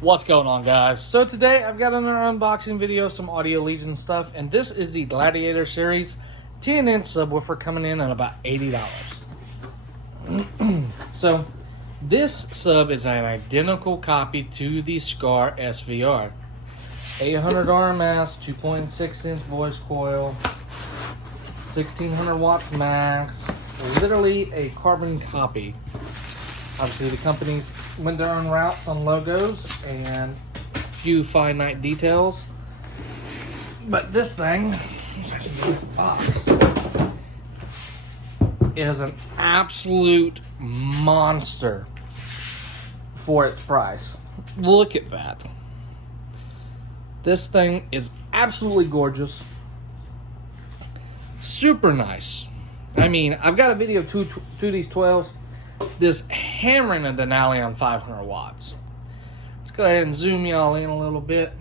What's going on, guys? So today I've got another unboxing video, some audio Legion stuff, and this is the Gladiator series 10-inch subwoofer coming in at about $80. So this sub is an identical copy to the Scar SVR. 800 RMS, 2.6-inch voice coil, 1600 watts max, literally a carbon copy. Obviously, the companies went their own routes on logos and a few finite details. But this thing, box, is an absolute monster for its price. Look at that. This thing is absolutely gorgeous. Super nice. I mean, I've got a video of two of these 12s. This hammering a Denali on 500 watts. Let's go ahead and zoom y'all in a little bit.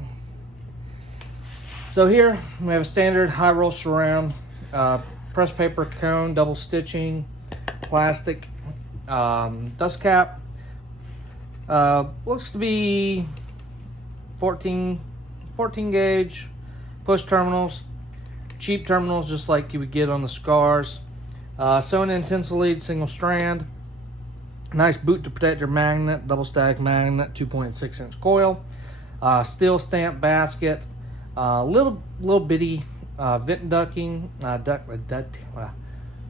So here we have a standard high roll surround, press paper cone, double stitching, plastic dust cap. Looks to be 14 gauge push terminals, cheap terminals just like you would get on the Scars. Sewn in tinsel lead, single strand. Nice boot to protect your magnet, double stack magnet, 2.6-inch coil, steel stamp basket, little bitty vent ducting,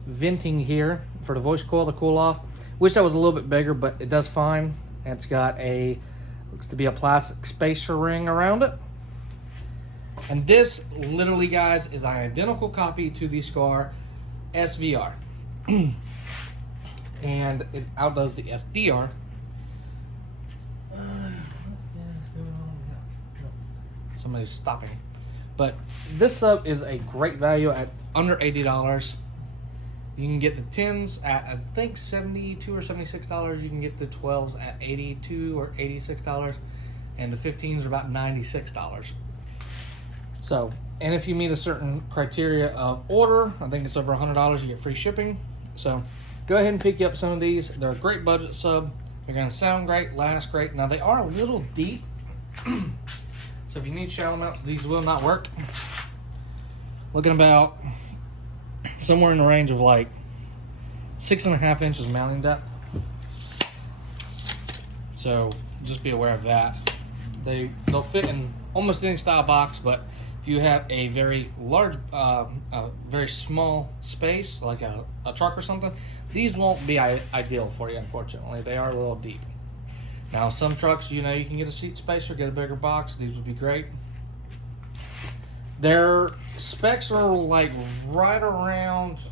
venting here for the voice coil to cool off. Wish that was a little bit bigger, but it does fine. And it's got looks to be a plastic spacer ring around it. And this literally, guys, is an identical copy to the Scar SVR. And it outdoes the SDR. Somebody's stopping. But this sub is a great value at under $80. You can get the 10s at, I think, $72 or $76. You can get the 12s at $82 or $86. And the 15s are about $96. So, and if you meet a certain criteria of order, I think it's over $100, you get free shipping. So, go ahead and pick you up some of these. They're a great budget sub. They're going to sound great, last great. Now, they are a little deep. So, if you need shallow mounts, these will not work. Looking about somewhere in the range of like 6.5 inches mounting depth. So, just be aware of that. They'll fit in almost any style box, but if you have a very large, very small space, like a truck or something, these won't be ideal for you, unfortunately. They are a little deep. Now, some trucks, you can get a seat spacer, get a bigger box. These would be great. Their specs are like right around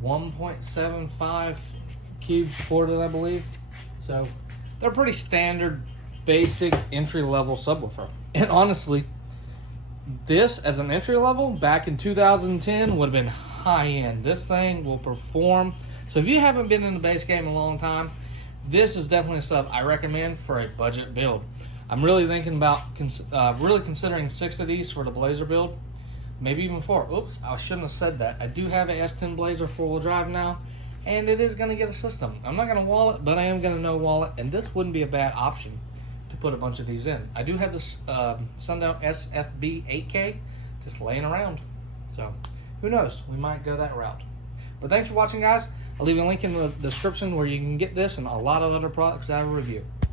1.75 cubes ported, I believe. So, they're pretty standard, basic, entry-level subwoofer. And honestly, this as an entry level back in 2010 would have been high end. This thing will perform. So if you haven't been in the bass game a long time, this is definitely a sub I recommend for a budget build. I'm really thinking about really considering 6 of these for the Blazer build, maybe even 4. Oops, I shouldn't have said that. I do have a S10 Blazer 4-wheel drive now, and it is going to get a system. I'm not going to wall it, but I am going to no wall it, and this wouldn't be a bad option to put a bunch of these in. I do have this Sundown SFB 8K just laying around. So, who knows? We might go that route. But thanks for watching, guys. I'll leave a link in the description where you can get this and a lot of other products that I review.